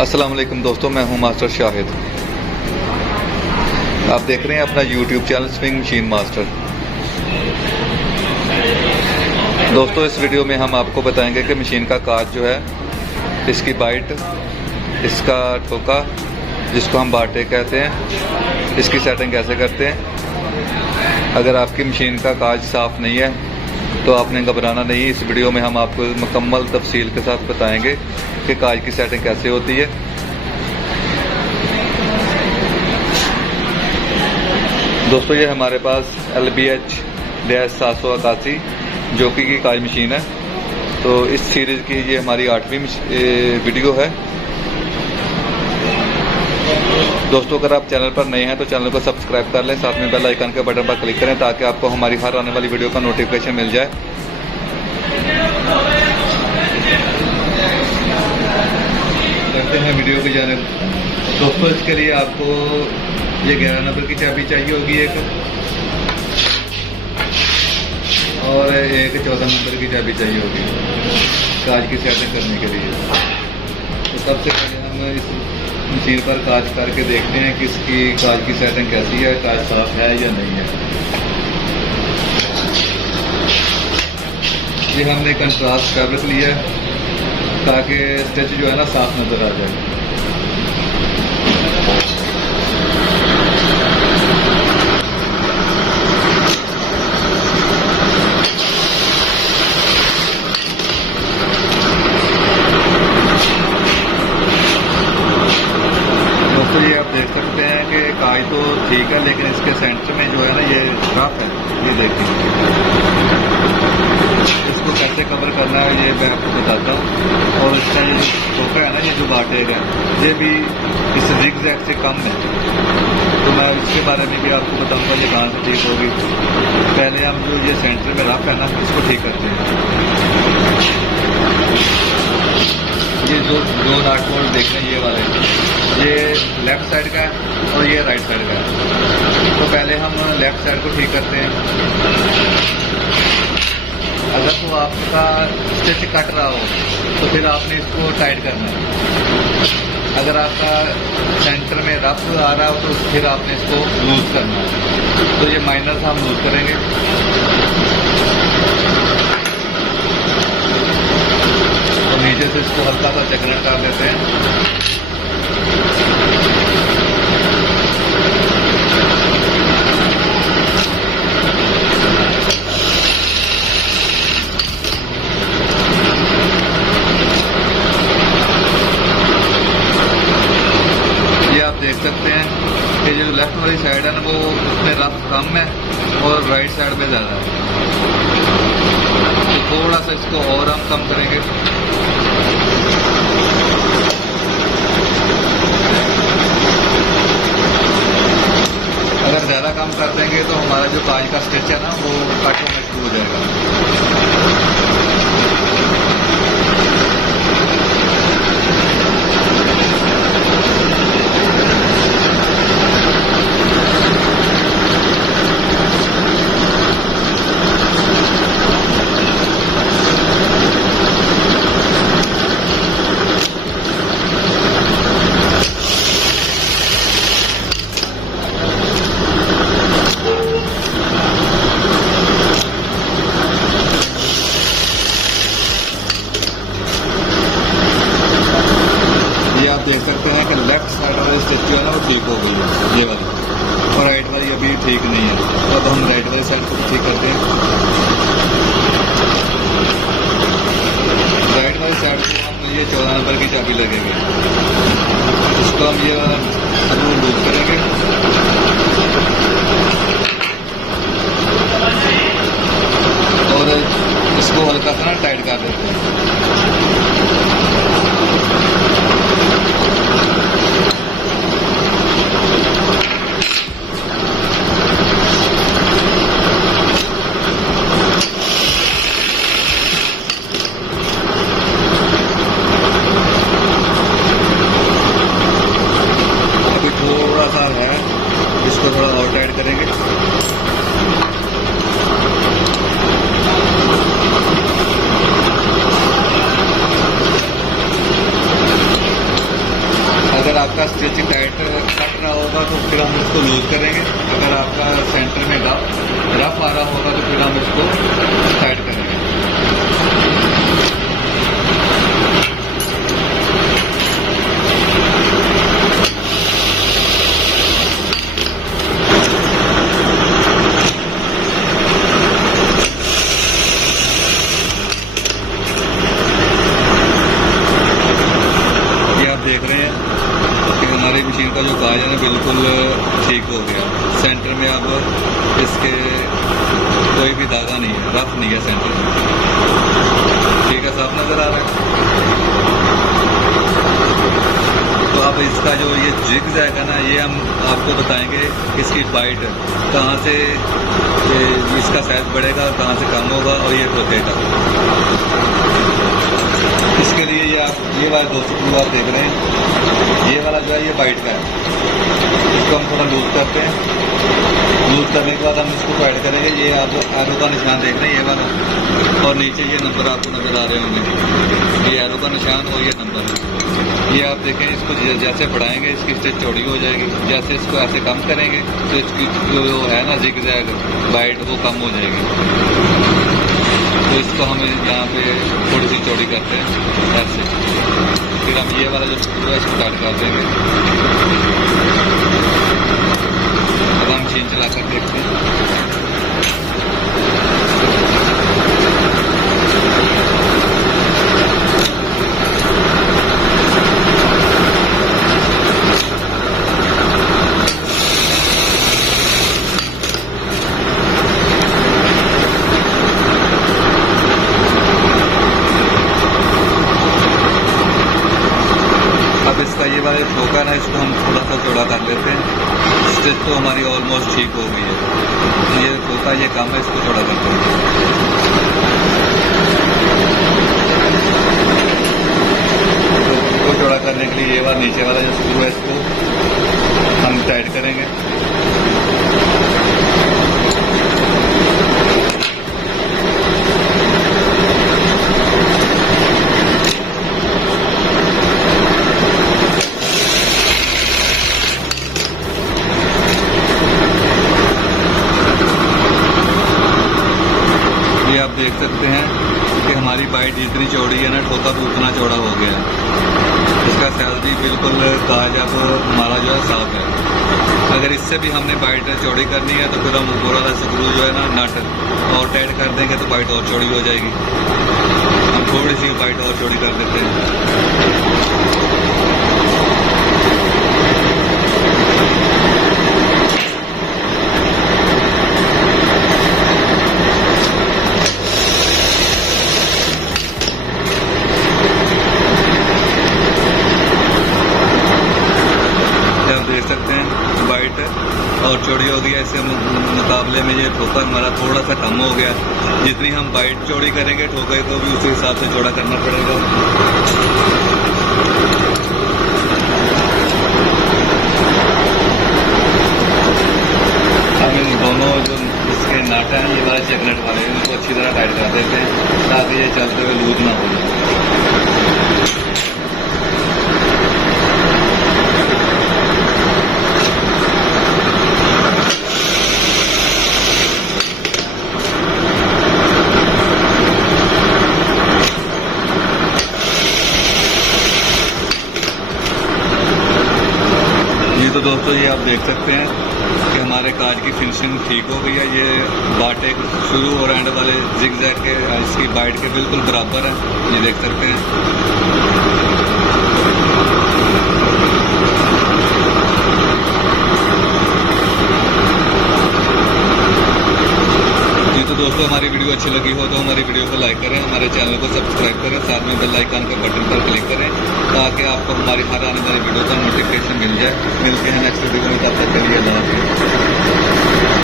अस्सलाम वालेकुम दोस्तों, मैं हूं मास्टर शाहिद। आप देख रहे हैं अपना YouTube channel swing machine master. दोस्तों, इस वीडियो में हम आपको बताएंगे कि मशीन का काज जो है, इसकी बाइट, इसका ठोका जिसको हम बाटे कहते हैं, इसकी सेटिंग कैसे करते हैं। अगर आपकी मशीन का काज साफ़ नहीं है तो आपने घबराना नहीं। इस वीडियो में हम आपको मुकम्मल तफसील के साथ बताएंगे कि काज की सेटिंग कैसे होती है। दोस्तों, ये हमारे पास LBH-781 जो कि काज मशीन है। तो इस सीरीज़ की ये हमारी 8वीं वीडियो है। दोस्तों, अगर आप चैनल पर नए हैं तो चैनल को सब्सक्राइब कर लें, साथ में बेल आइकन के बटन पर क्लिक करें ताकि आपको हमारी हर आने वाली वीडियो का नोटिफिकेशन मिल जाए। करते हैं वीडियो की जानिब। दोस्तों, इसके लिए आपको ये 11 नंबर की चाबी चाहिए होगी एक, और एक 14 नंबर की चाबी चाहिए होगी काज की सेटिंग करने के लिए। तो सबसे पहले हम इस मशीन पर काज करके देखते हैं कि इसकी काज की सेटिंग कैसी है, काज साफ है या नहीं है। ये हमने कंट्रास्ट फैब्रिक लिया है ताकि स्टिच जो है ना साफ नजर आ जाए। दोस्तों, ये आप देख सकते हैं कि काज तो ठीक है, लेकिन इसके सेंटर में जो है ना ये रफ है। ये देखिए, इसको कैसे कवर करना है ये मैं आपको बताता हूँ। और इसका ये जो ठोका है ना, ये जो बाटे है, ये भी इस रिग जैक से कम है। तो मैं इसके बारे में भी आपको बताऊंगा ये कहाँ से ठीक होगी। पहले हम जो ये सेंटर में रफ है ना, इसको ठीक करते हैं। ये जो दो नाट बोल्ट देख रहे हैं, ये वाले, ये लेफ्ट साइड का है और ये राइट साइड का है। तो पहले हम लेफ्ट साइड को ठीक करते हैं। अगर तो आपका स्टिच कट रहा हो तो फिर आपने इसको टाइट करना है। अगर आपका सेंटर में रफ आ रहा हो तो फिर आपने इसको लूज करना है। तो ये माइनर हम लूज करेंगे। तो नीचे से इसको हल्का सा चकना कर देते हैं। देख सकते हैं कि जो लेफ्ट वाली साइड है ना, वो उसमें रफ कम है और राइट साइड में ज़्यादा है। तो थोड़ा सा इसको और हम कम करेंगे। अगर ज़्यादा कम कर देंगे तो हमारा जो काज का स्टिच है ना, वो कट होना शुरू हो जाएगा। आप देख सकते हैं कि लेफ्ट साइड वाली स्टिच जो है ना वो ठीक हो गई है, ये वाली, और राइट वाली अभी ठीक नहीं है। तो अब हम राइट वाली साइड को भी ठीक करते हैं। राइट वाली साइड को हम ये 14 नंबर की चाबी लगेगी, इसको हम ये वाला स्क्रू लूज करेंगे। और इसको हल्का सा ना टाइट कर देते हैं। थोड़ा सा है, इसको थोड़ा और टाइट करेंगे। आपका स्टिच टाइट कट रहा होगा तो फिर हम इसको लूज करेंगे। अगर आपका सेंटर में रफ आ रहा होगा तो फिर हम इसको टाइट करेंगे। देख रहे हैं कि हमारी मशीन का जो काज है ना बिल्कुल ठीक हो गया। सेंटर में अब इसके कोई भी धागा नहीं है, रफ नहीं है सेंटर में। ठीक है, साफ नजर आ रहा है। तो अब इसका जो ये जिग जैग है ना, ये हम आपको बताएंगे इसकी बाइट कहाँ से इसका साइज बढ़ेगा और कहाँ से कम होगा और ये ठोकेगा। इसके लिए ये वाला दोस्तों आप देख रहे हैं, ये वाला जो है ये बाइट का है। इसको हम थोड़ा लूज करते हैं। लूज करने के बाद हम इसको टाइट करेंगे। ये आप एरो का निशान देख रहे हैं, ये वाला, और नीचे ये नंबर आपको नजर आ रहे होंगे, ये एरो का निशान और ये नंबर है। ये आप देखें, इसको जैसे बढ़ाएंगे इसकी स्टिच चौड़ी हो जाएगी। जैसे इसको ऐसे कम करेंगे तो इसकी जो है ना जिग जैग बाइट वो कम हो जाएगी। तो इसको हम यहाँ पे थोड़ी सी चौड़ी करते हैं ऐसे। फिर हम ये वाला जो स्क्रू है इसको काट कर देंगे। अब हम मशीन चला कर देखते हैं। इसका ये वाला ठोका ना, इसको हम थोड़ा सा चौड़ा कर लेते हैं। स्टिच तो हमारी ऑलमोस्ट ठीक हो गई है। ये ठोका ये कम है, इसको चौड़ा करते हैं। इसको चौड़ा करने के लिए ये वाला नीचे वाला जो स्क्रू है इसको हम टाइट करेंगे। आप देख सकते हैं कि हमारी बाइट जितनी चौड़ी है ना, ठोका भी उतना चौड़ा हो गया है। इसका साइज भी बिल्कुल काज अब हमारा जो है साफ है। अगर इससे भी हमने बाइट चौड़ी करनी है तो फिर हम ऊपर वाला स्क्रू जो है ना नट और टाइट कर देंगे तो बाइट और चौड़ी हो जाएगी। हम थोड़ी सी बाइट और चौड़ी कर देते हैं। देख सकते हैं बाइट और चौड़ी हो गया। इसके मुकाबले में ये ठोका हमारा थोड़ा सा कम हो गया। जितनी हम बाइट चौड़ी करेंगे ठोके को भी उसी हिसाब से चौड़ा करना पड़ेगा। हम इन दोनों जो इसके नाट हैं ये वाले चेक नट वाले इनको अच्छी तरह टाइट कर देते हैं ताकि ये चलते हुए लूज ना हो। तो दोस्तों ये आप देख सकते हैं कि हमारे काज की फिनिशिंग ठीक हो गई है। ये बाटे शुरू और एंड वाले जिग जैग के इसकी बाइट के बिल्कुल बराबर है, ये देख सकते हैं। जी तो दोस्तों हमारी वीडियो अच्छी लगी हो तो हमारी वीडियो को लाइक करें, हमारे चैनल को सब्सक्राइब करें, साथ में बेल आइकन के बटन पर क्लिक करें ताकि आपको हमारी हर आने वाली वीडियो का नोटिफिकेशन मिल जाए। मिलते हैं नेक्स्ट वीडियो में, तब तक के लिए अल्लाह हाफ़िज़।